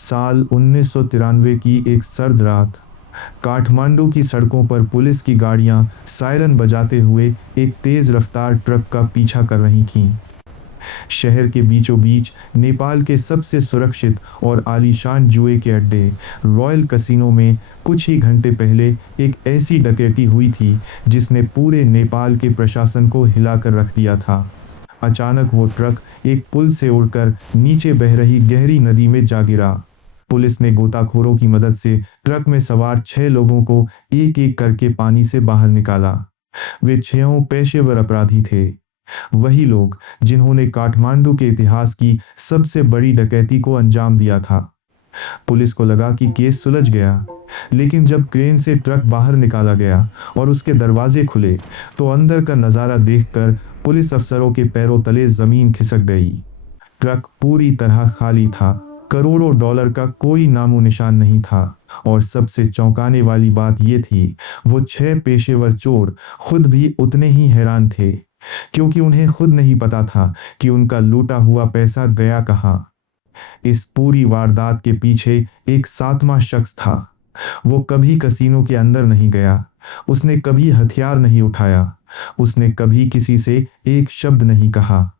साल 1993 की एक सर्द रात काठमांडू की सड़कों पर पुलिस की गाड़ियां सायरन बजाते हुए एक तेज रफ्तार ट्रक का पीछा कर रही थीं। शहर के बीचों बीच नेपाल के सबसे सुरक्षित और आलीशान जुए के अड्डे रॉयल कैसीनो में कुछ ही घंटे पहले एक ऐसी डकैती हुई थी जिसने पूरे नेपाल के प्रशासन को हिलाकर रख दिया था। अचानक वो ट्रक एक पुल से उड़कर नीचे बह रही गहरी नदी में जा गिरा। पुलिस ने गोताखोरों की मदद से ट्रक में सवार 6 लोगों को एक एक करके पानी से बाहर निकाला। वे 6 पेशेवर अपराधी थे, वही लोग जिन्होंने काठमांडू के इतिहास की सबसे बड़ी डकैती को अंजाम दिया था। पुलिस को लगा कि केस सुलझ गया, लेकिन जब क्रेन से ट्रक बाहर निकाला गया और उसके दरवाजे खुले तो अंदर का नज़ारा देखकर पुलिस अफसरों के पैरों तले जमीन खिसक गई। ट्रक पूरी तरह खाली था, करोड़ों डॉलर का कोई नामो निशान नहीं था और सबसे चौंकाने वाली बात यह थी, वो 6 पेशेवर चोर खुद भी उतने ही हैरान थे, क्योंकि उन्हें खुद नहीं पता था कि उनका लूटा हुआ पैसा गया कहाँ। इस पूरी वारदात के पीछे एक 7वां शख्स था। वो कभी कैसीनो के अंदर नहीं गया, उसने कभी हथियार नहीं उठाया, उसने कभी किसी से एक शब्द नहीं कहा।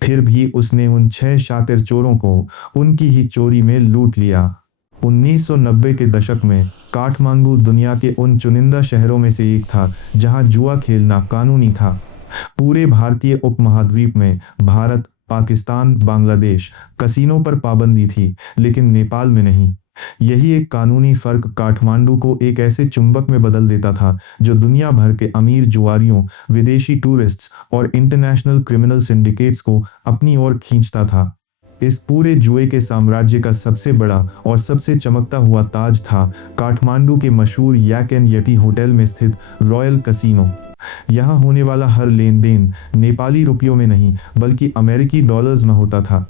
फिर भी उसने उन 6 शातिर चोरों को उनकी ही चोरी में लूट लिया। 1990 के दशक में काठमांडू दुनिया के उन चुनिंदा शहरों में से एक था जहां जुआ खेलना कानूनी था। पूरे भारतीय उपमहाद्वीप में भारत, पाकिस्तान, बांग्लादेश कैसीनो पर पाबंदी थी, लेकिन नेपाल में नहीं। यही एक कानूनी फर्क काठमांडू को एक ऐसे चुंबक में बदल देता था जो दुनिया भर के अमीर जुआरियों, विदेशी टूरिस्ट्स और इंटरनेशनल क्रिमिनल सिंडिकेट्स को अपनी ओर खींचता था। इस पूरे जुए के साम्राज्य का सबसे बड़ा और सबसे चमकता हुआ ताज था काठमांडू के मशहूर याक एंड यटी होटल में स्थित रॉयल कैसीनो। यहाँ होने वाला हर लेन देन नेपाली रुपयों में नहीं बल्कि अमेरिकी डॉलर्स में होता था।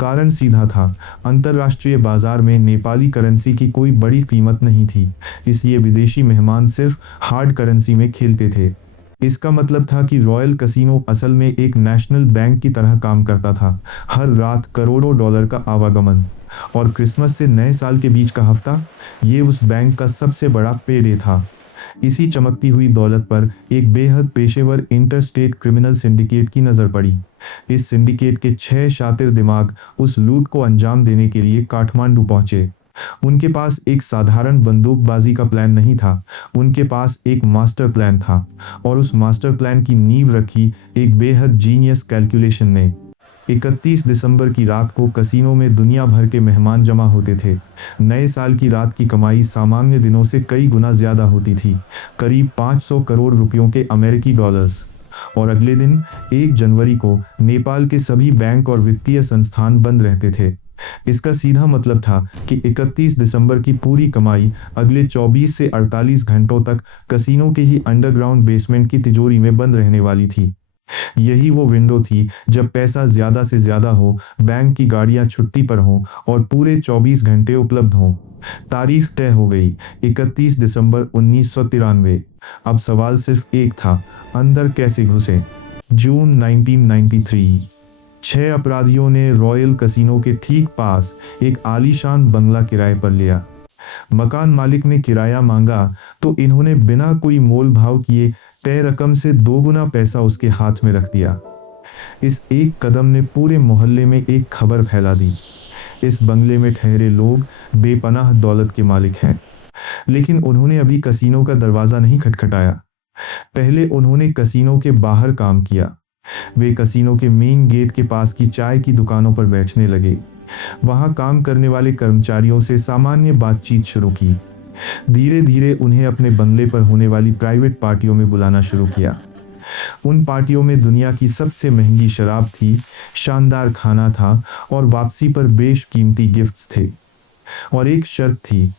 कारण सीधा था, अंतर्राष्ट्रीय बाजार में नेपाली करेंसी की कोई बड़ी कीमत नहीं थी, इसलिए विदेशी मेहमान सिर्फ हार्ड करेंसी में खेलते थे। इसका मतलब था कि रॉयल कैसीनो असल में एक नेशनल बैंक की तरह काम करता था। हर रात करोड़ों डॉलर का आवागमन, और क्रिसमस से नए साल के बीच का हफ्ता, ये उस बैंक का सबसे बड़ा पेडे था। इसी चमकती हुई दौलत पर एक बेहद पेशेवर इंटरस्टेट क्रिमिनल सिंडिकेट की नज़र पड़ी। इस सिंडिकेट के 6 शातिर दिमाग उस लूट को अंजाम देने के लिए काठमांडू पहुंचे। उनके पास एक साधारण बंदूकबाजी का प्लान नहीं था, उनके पास एक मास्टर प्लान था, और उस मास्टर प्लान की नींव रखी एक बेहद जीनियस कैलकुलेशन ने। 31 दिसंबर की रात को कैसीनो में दुनिया भर के मेहमान जमा होते थे। नए साल की रात की कमाई सामान्य दिनों से कई गुना ज़्यादा होती थी, करीब 500 करोड़ रुपयों के अमेरिकी डॉलर्स। और अगले दिन 1 जनवरी को नेपाल के सभी बैंक और वित्तीय संस्थान बंद रहते थे। इसका सीधा मतलब था कि 31 दिसंबर की पूरी कमाई अगले 24 से 48 घंटों तक कैसीनो के ही अंडरग्राउंड बेसमेंट की तिजोरी में बंद रहने वाली थी। यही वो विंडो थी जब पैसा ज़्यादा से ज़्यादा हो, बैंक की गाड़ियां छुट्टी पर हों और पूरे 24 घंटे उपलब्ध हों। तारीख तय हो गई, 31 दिसंबर 1993। अब सवाल सिर्फ एक था, अंदर कैसे घुसे। जून 1993। 6 अपराधियों ने रॉयल कैसीनो के ठीक पास एक आलीशान बंगला किराए पर लिया। मकान मालिक ने किराया मांगा तो इन्होंने बिना कोई मोल भाव किए तय रकम से 2 गुना पैसा उसके हाथ में रख दिया। इस एक कदम ने पूरे मोहल्ले में एक खबर फैला दी, इस बंगले में ठहरे लोग बेपनाह दौलत के मालिक हैं। लेकिन उन्होंने अभी कैसीनो का दरवाज़ा नहीं खटखटाया। पहले उन्होंने कैसीनो के बाहर काम किया। वे कैसीनो के मेन गेट के पास की चाय की दुकानों पर बैठने लगे। वहां काम करने वाले कर्मचारियों से सामान्य बातचीत शुरू की। धीरे धीरे उन्हें अपने बंगले पर होने वाली प्राइवेट पार्टियों में बुलाना शुरू किया। उन पार्टियों में दुनिया की सबसे महंगी शराब थी, शानदार खाना था और वापसी पर बेशकीमती गिफ्ट्स थे। और एक शर्त थी,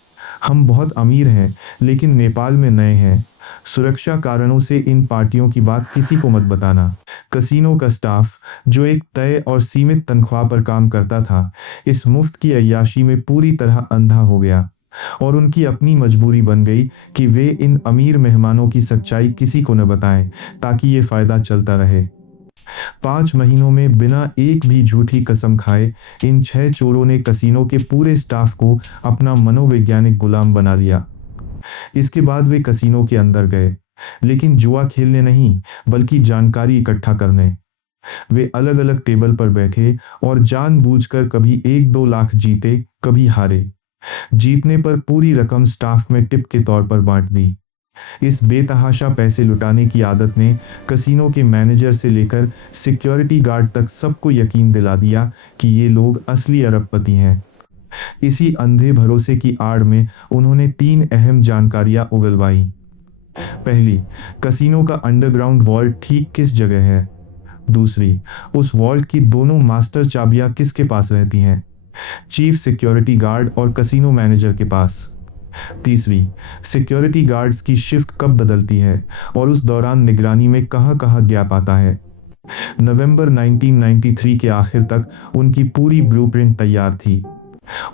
हम बहुत अमीर हैं लेकिन नेपाल में नए हैं, सुरक्षा कारणों से इन पार्टियों की बात किसी को मत बताना। कैसीनो का स्टाफ, जो एक तय और सीमित तनख्वाह पर काम करता था, इस मुफ्त की अय्याशी में पूरी तरह अंधा हो गया और उनकी अपनी मजबूरी बन गई कि वे इन अमीर मेहमानों की सच्चाई किसी को न बताएं ताकि ये फ़ायदा चलता रहे। 5 महीनों में बिना एक भी झूठी कसम खाए इन 6 चोरों ने कसीनो के पूरे स्टाफ को अपना मनोवैज्ञानिक गुलाम बना लिया। इसके बाद वे कसीनो के अंदर गए, लेकिन जुआ खेलने नहीं, बल्कि जानकारी इकट्ठा करने। वे अलग अलग टेबल पर बैठे और जानबूझकर कभी 1-2 लाख जीते, कभी हारे। जीतने पर पूरी रकम स्टाफ में टिप के तौर पर बांट दी। इस बेतहाशा पैसे लुटाने की आदत ने कसीनो के मैनेजर से लेकर सिक्योरिटी गार्ड तक सबको यकीन दिला दिया कि ये लोग असली अरबपति हैं। इसी अंधे भरोसे की आड़ में उन्होंने 3 अहम जानकारियां उगलवाई। पहली, कसीनो का अंडरग्राउंड वॉल्ट ठीक किस जगह है। दूसरी, उस वॉल्ट की दोनों मास्टर चाबियां किसके पास रहती हैं, चीफ सिक्योरिटी गार्ड और कसीनो मैनेजर के पास। तीसरी, सिक्योरिटी गार्ड्स की शिफ्ट कब बदलती है और उस दौरान निगरानी में कहां कहां गैप आता है। नवंबर 1993 के आखिर तक उनकी पूरी ब्लूप्रिंट तैयार थी,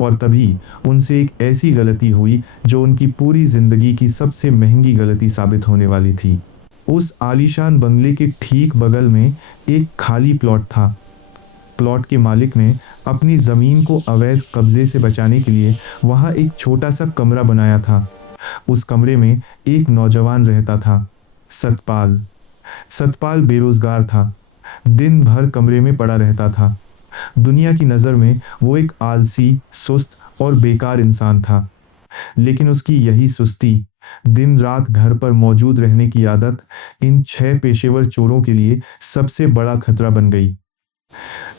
और तभी उनसे एक ऐसी गलती हुई जो उनकी पूरी जिंदगी की सबसे महंगी गलती साबित होने वाली थी। उस आलीशान बंगले के ठीक बगल में एक खाली प्लॉट था। प्लॉट के मालिक ने अपनी ज़मीन को अवैध कब्जे से बचाने के लिए वहाँ एक छोटा सा कमरा बनाया था। उस कमरे में एक नौजवान रहता था, सतपाल। सतपाल बेरोजगार था, दिन भर कमरे में पड़ा रहता था। दुनिया की नज़र में वो एक आलसी, सुस्त और बेकार इंसान था, लेकिन उसकी यही सुस्ती, दिन रात घर पर मौजूद रहने की आदत इन 6 पेशेवर चोरों के लिए सबसे बड़ा खतरा बन गई।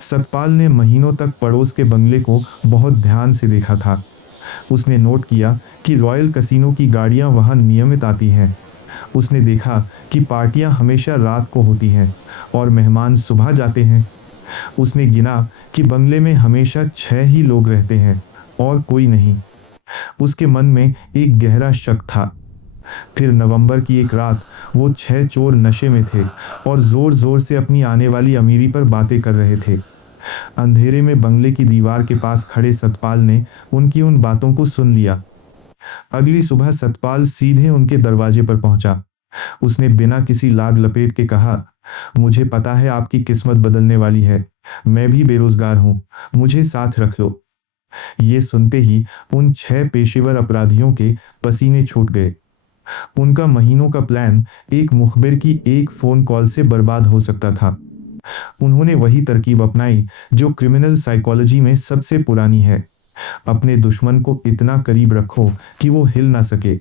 सतपाल ने महीनों तक पड़ोस के बंगले को बहुत ध्यान से देखा था। उसने नोट किया कि रॉयल कसीनो की गाड़ियां वहां नियमित आती हैं। उसने देखा कि पार्टियां हमेशा रात को होती हैं और मेहमान सुबह जाते हैं। उसने गिना कि बंगले में हमेशा 6 ही लोग रहते हैं और कोई नहीं। उसके मन में एक गहरा शक था। फिर नवंबर की एक रात वो 6 चोर नशे में थे और जोर जोर से अपनी आने वाली अमीरी पर बातें कर रहे थे। अंधेरे में बंगले की दीवार के पास खड़े सतपाल ने उनकी उन बातों को सुन लिया। अगली सुबह सतपाल सीधे उनके दरवाजे पर पहुंचा। उसने बिना किसी लाग लपेट के कहा, मुझे पता है आपकी किस्मत बदलने वाली है। मैं भी बेरोजगार हूं, मुझे साथ रख लो। ये सुनते ही उन 6 पेशेवर अपराधियों के पसीने छूट गए। उनका महीनों का प्लान एक मुखबिर की एक फोन कॉल से बर्बाद हो सकता था। उन्होंने वही तरकीब अपनाई जो क्रिमिनल साइकोलॉजी में सबसे पुरानी है, अपने दुश्मन को इतना करीब रखो कि वो हिल ना सके।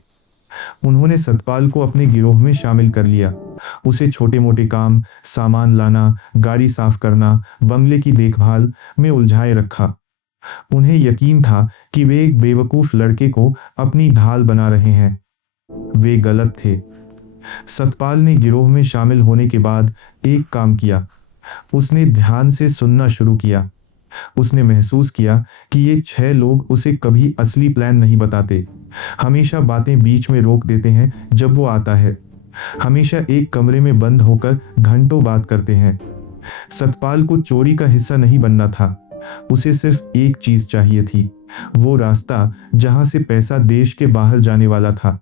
उन्होंने सतपाल को अपने गिरोह में शामिल कर लिया। उसे छोटे मोटे काम, सामान लाना, गाड़ी साफ करना, बंगले की देखभाल में उलझाए रखा। उन्हें यकीन था कि वे एक बेवकूफ लड़के को अपनी ढाल बना रहे हैं। वे गलत थे। सतपाल ने गिरोह में शामिल होने के बाद एक काम किया। उसने ध्यान से सुनना शुरू किया। उसने महसूस किया कि ये 6 लोग उसे कभी असली प्लान नहीं बताते। हमेशा बातें बीच में रोक देते हैं जब वो आता है। हमेशा एक कमरे में बंद होकर घंटों बात करते हैं। सतपाल को चोरी का हिस्सा नहीं बनना था। उसे सिर्फ एक चीज चाहिए थी, वो रास्ता जहां से पैसा देश के बाहर जाने वाला था।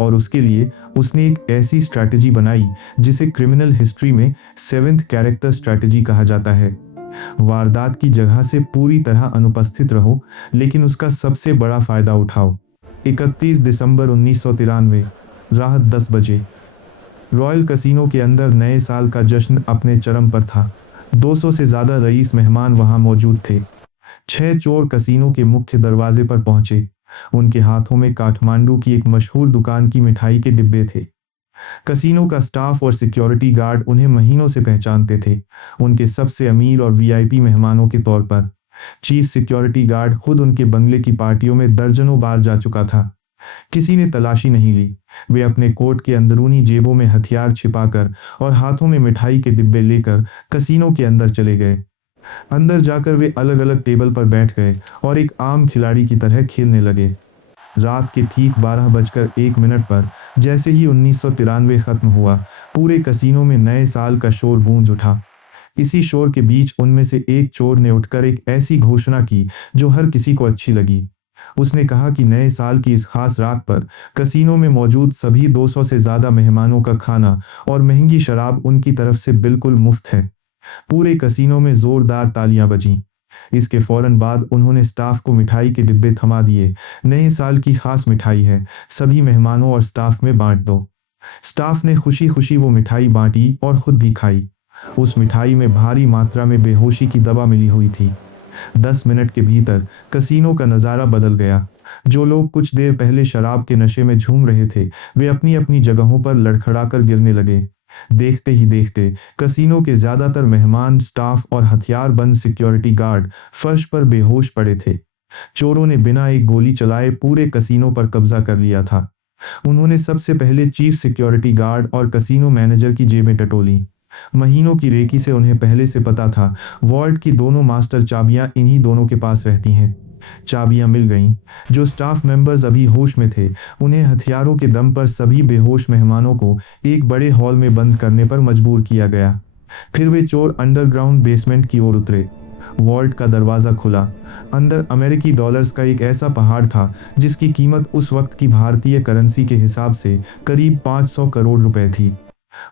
और उसके लिए उसने एक ऐसी स्ट्रैटेजी बनाई जिसे क्रिमिनल हिस्ट्री में 7th कैरेक्टर स्ट्रैटेजी कहा जाता है। वारदात की जगह से पूरी तरह अनुपस्थित रहो, लेकिन उसका सबसे बड़ा फायदा उठाओ। 31 दिसंबर 1993, रात 10 बजे। रॉयल कसीनो के अंदर नए साल का जश्न अपने चरम पर था। 200 से ज्यादा रईस मेहमान वहां मौजूद थे। 6 चोर कसीनो के मुख्य दरवाजे पर पहुंचे। उनके हाथों में काठमांडू की एक मशहूर दुकान की मिठाई के डिब्बे थे। कसीनो का स्टाफ और सिक्योरिटी गार्ड उन्हें महीनों से पहचानते थे, उनके सबसे अमीर और वीआईपी मेहमानों के तौर पर। चीफ सिक्योरिटी गार्ड खुद उनके बंगले की पार्टियों में दर्जनों बार जा चुका था। किसी ने तलाशी नहीं ली। वे अपने कोट के अंदरूनी जेबों में हथियार छिपाकर और हाथों में मिठाई के डिब्बे लेकर कसीनो के अंदर चले गए। अंदर जाकर वे अलग अलग टेबल पर बैठ गए और एक आम खिलाड़ी की तरह खेलने लगे। रात के ठीक 12:01 पर जैसे ही 1993 खत्म हुआ, पूरे कसीनो में नए साल का शोर गूंज उठा। इसी शोर के बीच उनमें से एक चोर ने उठकर एक ऐसी घोषणा की जो हर किसी को अच्छी लगी। उसने कहा कि नए साल की इस खास रात पर कसीनो में मौजूद सभी 200 से ज्यादा मेहमानों का खाना और महंगी शराब उनकी तरफ से बिल्कुल मुफ्त है। पूरे कसीनो में जोरदार तालियां बजीं। इसके फौरन बाद उन्होंने स्टाफ को मिठाई के डिब्बे थमा दिए। नए साल की खास मिठाई है, सभी मेहमानों और स्टाफ में बांट दो। स्टाफ ने खुशी खुशी वो मिठाई बांटी और खुद भी खाई। उस मिठाई में भारी मात्रा में बेहोशी की दवा मिली हुई थी। 10 मिनट के भीतर कसीनो का नज़ारा बदल गया। जो लोग कुछ देर पहले शराब के नशे में झूम रहे थे, वे अपनी अपनी जगहों पर लड़खड़ाकर गिरने लगे। देखते ही देखते कसीनो के ज्यादातर मेहमान, स्टाफ और हथियारबंद सिक्योरिटी गार्ड फर्श पर बेहोश पड़े थे। चोरों ने बिना एक गोली चलाए पूरे कसीनो पर कब्जा कर लिया था। उन्होंने सबसे पहले चीफ सिक्योरिटी गार्ड और कसीनो मैनेजर की जेबें टटोली। महीनों की रेकी से उन्हें पहले से पता था वॉल्ट की दोनों मास्टर चाबियां इन्हीं दोनों के पास रहती हैं। चाबियां मिल गईं। जो स्टाफ मेंबर्स अभी होश में थे, उन्हें हथियारों के दम पर सभी बेहोश मेहमानों को एक बड़े हॉल में बंद करने पर मजबूर किया गया। फिर वे चोर अंडरग्राउंड बेसमेंट की ओर उतरे। वॉल्ट का दरवाजा खुला। अंदर अमेरिकी डॉलर्स का एक ऐसा पहाड़ था जिसकी कीमत उस वक्त की भारतीय करेंसी के हिसाब से करीब 500 करोड़ रुपए थी।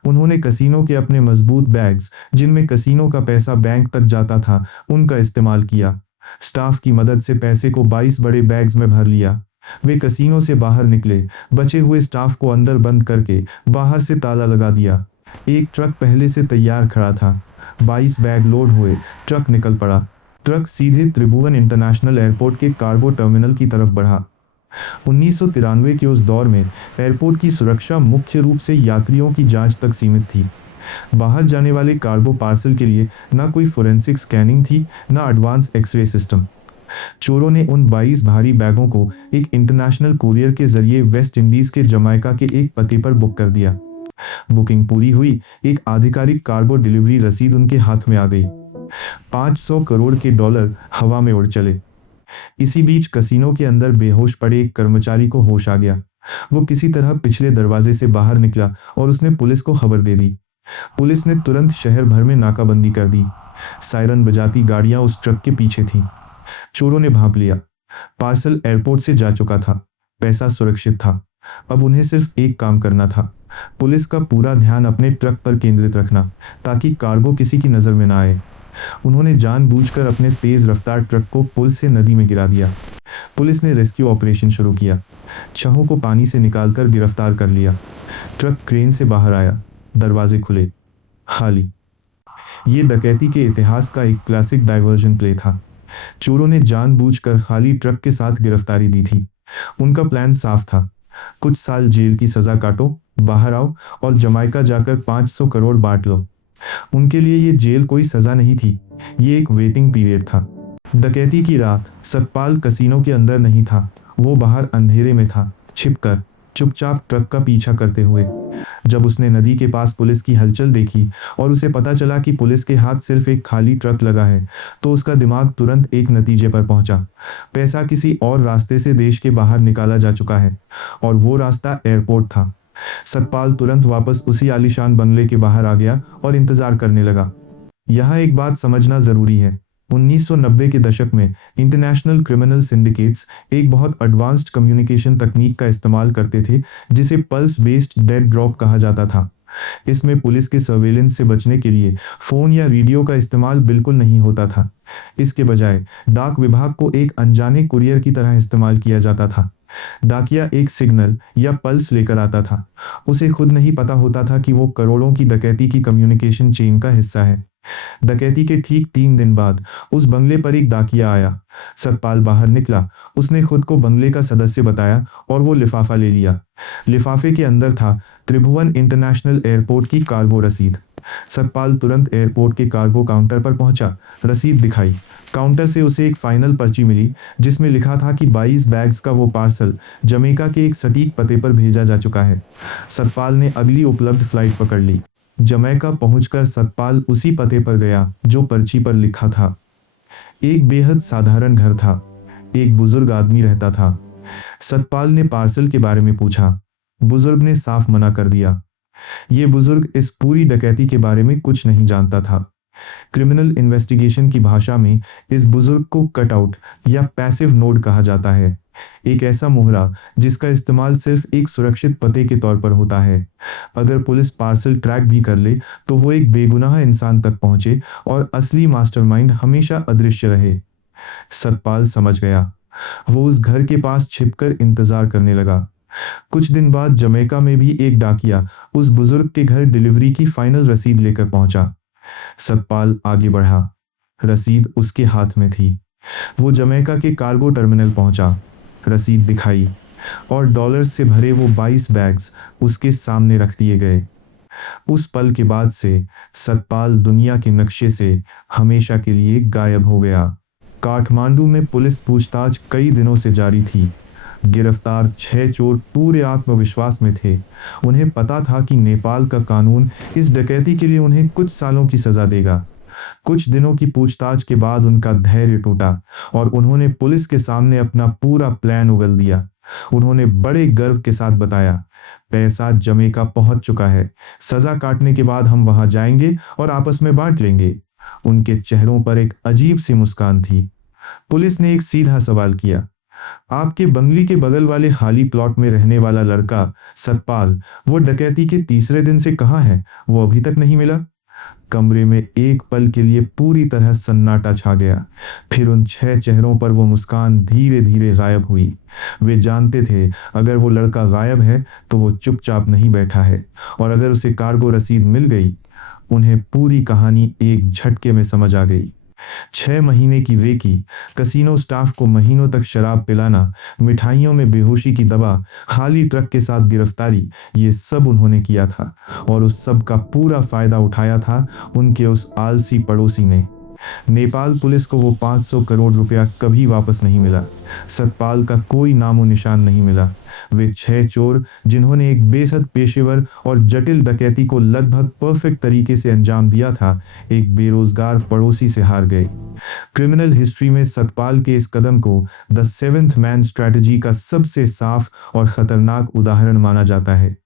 उन्होंने कसीनो के अपने मजबूत बैग्स, जिनमें कसीनो का पैसा बैंक तक जाता था, उनका इस्तेमाल किया। स्टाफ की मदद से पैसे को 22 बड़े बैग्स में भर लिया। वे कसीनो से बाहर निकले। बचे हुए स्टाफ को अंदर बंद करके बाहर से ताला लगा दिया। एक ट्रक पहले से तैयार खड़ा था। 22 बैग लोड हुए, ट्रक निकल पड़ा। ट्रक सीधे त्रिभुवन इंटरनेशनल एयरपोर्ट के कार्गो टर्मिनल की तरफ बढ़ा। 1993 के उस दौर में एयरपोर्ट की सुरक्षा मुख्य रूप से यात्रियों की जांच तक सीमित थी। बाहर जाने वाले कार्गो पार्सल के लिए ना कोई फोरेंसिक स्कैनिंग थी, ना एडवांस एक्सरे सिस्टम। चोरों ने उन 22 भारी बैगों को एक इंटरनेशनल कुरियर के जरिए वेस्ट इंडीज के जमैका के एक पते पर बुक कर दिया। बुकिंग पूरी हुई, एक आधिकारिक कार्गो डिलीवरी रसीद उनके हाथ में आ गई। 500 करोड़ के डॉलर हवा में उड़ चले। इसी बीच कसीनो के अंदर बेहोश पड़े एक कर्मचारी को होश आ गया। वो किसी तरह पिछले दरवाजे से बाहर निकला और उसने पुलिस को खबर दे दी। पुलिस ने तुरंत शहर भर में नाकाबंदी कर दी। सायरन बजाती गाड़ियां उस ट्रक के पीछे थीं। चोरों ने भांप लिया। पार्सल एयरपोर्ट से जा चुका था। पैसा सुरक्षित था। अब उन्हें सिर्फ एक काम करना था, पुलिस का पूरा ध्यान अपने ट्रक पर केंद्रित रखना, ताकि कार्गो किसी की नज़र में ना आए। उन्होंने जानबूझकर अपने तेज रफ्तार ट्रक को पुल से नदी में गिरा दिया। पुलिस ने रेस्क्यू ऑपरेशन शुरू किया। छहों को पानी से निकालकर गिरफ्तार कर लिया। ट्रक क्रेन से बाहर आया। दरवाजे खुले, खाली। ये डकैती के इतिहास का एक क्लासिक डाइवर्जन प्ले था। चोरों ने जानबूझकर खाली ट्रक के साथ गिरफ्तारी दी थी। उनका प्लान साफ था, कुछ साल जेल की सजा काटो, बाहर आओ और जमाइका जाकर 500 करोड़ बांट लो। उनके लिए ये जेल कोई सजा नहीं थी, ये एक वेटिंग पीरियड था। डकैती की रात सतपाल कसीनो के अंदर नहीं था। वो बाहर अंधेरे में था, छिपकर, चुपचाप ट्रक का पीछा करते हुए। जब उसने नदी के पास पुलिस की हलचल देखी और उसे पता चला कि पुलिस के हाथ सिर्फ एक खाली ट्रक लगा है, तो उसका दिमाग तुरंत एक नतीजे पर पहुंचा। पैसा किसी और रास्ते से देश के बाहर निकाला जा चुका है, और वो रास्ता एयरपोर्ट था। सतपाल तुरंत वापस उसी आलीशान बंगले के बाहर आ गया और इंतजार करने लगा। यहाँ एक बात समझना जरूरी है, 1990 के दशक में इंटरनेशनल क्रिमिनल सिंडिकेट्स एक बहुत एडवांस्ड कम्युनिकेशन तकनीक का इस्तेमाल करते थे, जिसे पल्स बेस्ड डेड ड्रॉप कहा जाता था। इसमें पुलिस के सर्वेलेंस से बचने के लिए फोन या रेडियो का इस्तेमाल बिल्कुल नहीं होता था। इसके बजाय डाक विभाग को एक अनजाने कुरियर की तरह इस्तेमाल किया जाता था। डाकिया एक सिग्नल या पल्स लेकर आता था। उसे खुद नहीं पता होता था कि वो करोड़ों की डकैती की कम्युनिकेशन चेन का हिस्सा है। डकैती के ठीक 3 दिन बाद उस बंगले पर एक डाकिया आया। सतपाल बाहर निकला। उसने खुद को बंगले का सदस्य बताया और वो लिफाफा ले लिया। लिफाफे के अंदर था त्रिभुवन इंटरनेशनल एयरपोर्ट की कार्गो रसीद। सतपाल तुरंत एयरपोर्ट के कार्गो काउंटर पर पहुंचा। रसीद दिखाई। काउंटर से उसे एक फाइनल पर्ची मिली, जिसमें लिखा था कि 22 बैग्स का वो पार्सल जमैका के एक सटीक पते पर भेजा जा चुका है। सतपाल ने अगली उपलब्ध फ्लाइट पकड़ ली। जमैका पहुंचकर सतपाल उसी पते पर गया जो पर्ची पर लिखा था। एक बेहद साधारण घर था। एक बुजुर्ग आदमी रहता था। सतपाल ने पार्सल के बारे में पूछा। बुजुर्ग ने साफ मना कर दिया। ये बुजुर्ग इस पूरी डकैती के बारे में कुछ नहीं जानता था। क्रिमिनल इन्वेस्टिगेशन की भाषा में इस बुजुर्ग को कटआउट या पैसिव नोड कहा जाता है, एक ऐसा मोहरा जिसका इस्तेमाल सिर्फ एक सुरक्षित पते के तौर पर होता है। अगर पुलिस पार्सल ट्रैक भी कर ले तो वो एक बेगुनाह इंसान तक पहुंचे और असली मास्टरमाइंड हमेशा अदृश्य रहे। सतपाल समझ गया। वो उस घर के पास छिपकर इंतजार करने लगा। कुछ दिन बाद जमैका में भी एक डाकिया उस बुजुर्ग के घर डिलीवरी की फाइनल रसीद लेकर पहुंचा। सतपाल आगे बढ़ा। रसीद उसके हाथ में थी। वो जमैका के कार्गो टर्मिनल पहुंचा, रसीद दिखाई और डॉलर्स से भरे वो 22 बैग्स उसके सामने रख दिए गए। उस पल के बाद से सतपाल दुनिया के नक्शे से हमेशा के लिए गायब हो गया। काठमांडू में पुलिस पूछताछ कई दिनों से जारी थी। गिरफ्तार 6 चोर पूरे आत्मविश्वास में थे। उन्हें पता था कि नेपाल का कानून इस डकैती के लिए उन्हें कुछ सालों की सजा देगा। कुछ दिनों की पूछताछ के बाद उनका धैर्य टूटा और उन्होंने पुलिस के सामने अपना पूरा प्लान उगल दिया। उन्होंने बड़े गर्व के साथ बताया, पैसा जमैका पहुंच चुका है, सजा काटने के बाद हम वहां जाएंगे और आपस में बांट लेंगे। उनके चेहरों पर एक अजीब सी मुस्कान थी। पुलिस ने एक सीधा सवाल किया, आपके बंगली के बगल वाले खाली प्लॉट में रहने वाला लड़का सतपाल, वो डकैती के तीसरे दिन से कहाँ है? वो अभी तक नहीं मिला। कमरे में एक पल के लिए पूरी तरह सन्नाटा छा गया। फिर उन 6 चेहरों पर वो मुस्कान धीरे धीरे गायब हुई। वे जानते थे अगर वो लड़का गायब है तो वो चुपचाप नहीं बैठा है, और अगर उसे कार्गो रसीद मिल गई, उन्हें पूरी कहानी एक झटके में समझ आ गई। 6 महीने की वेकी, कसीनो स्टाफ को महीनों तक शराब पिलाना, मिठाइयों में बेहोशी की दवा, खाली ट्रक के साथ गिरफ्तारी, ये सब उन्होंने किया था और उस सब का पूरा फायदा उठाया था उनके उस आलसी पड़ोसी ने। नेपाल पुलिस को वो 500 करोड़ रुपया कभी वापस नहीं मिला। सतपाल का कोई नामो निशान नहीं मिला। वे 6 चोर जिन्होंने एक बेहद पेशेवर और जटिल डकैती को लगभग परफेक्ट तरीके से अंजाम दिया था, एक बेरोजगार पड़ोसी से हार गए। क्रिमिनल हिस्ट्री में सतपाल के इस कदम को द 7th मैन स्ट्रैटेजी का सबसे साफ और खतरनाक उदाहरण माना जाता है।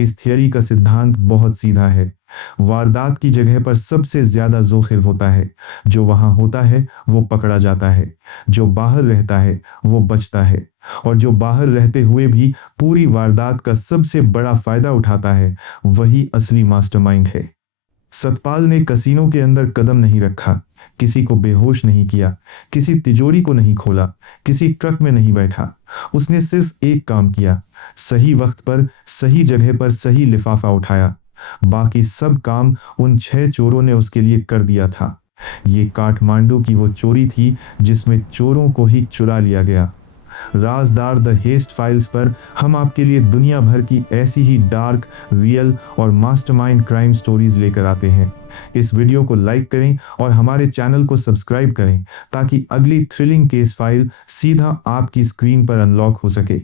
इस थियरी का सिद्धांत बहुत सीधा है। वारदात की जगह पर सबसे ज्यादा जोखिर होता है। जो वहां होता है वो पकड़ा जाता है, जो बाहर रहता है वो बचता है, और जो बाहर रहते हुए भी पूरी वारदात का सबसे बड़ा फायदा उठाता है, वही असली मास्टरमाइंड है। सतपाल ने कसीनो के अंदर कदम नहीं रखा, किसी को बेहोश नहीं किया, किसी तिजोरी को नहीं खोला, किसी ट्रक में नहीं बैठा। उसने सिर्फ एक काम किया, सही वक्त पर सही जगह पर सही लिफाफा उठाया। बाकी सब काम उन 6 चोरों ने उसके लिए कर दिया था। ये काठमांडू की वो चोरी थी जिसमें चोरों को ही चुरा लिया गया। राजदार द हेस्ट फाइल्स पर हम आपके लिए दुनिया भर की ऐसी ही डार्क, रियल और मास्टरमाइंड क्राइम स्टोरीज लेकर आते हैं। इस वीडियो को लाइक करें और हमारे चैनल को सब्सक्राइब करें ताकि अगली थ्रिलिंग केस फाइल सीधा आपकी स्क्रीन पर अनलॉक हो सके।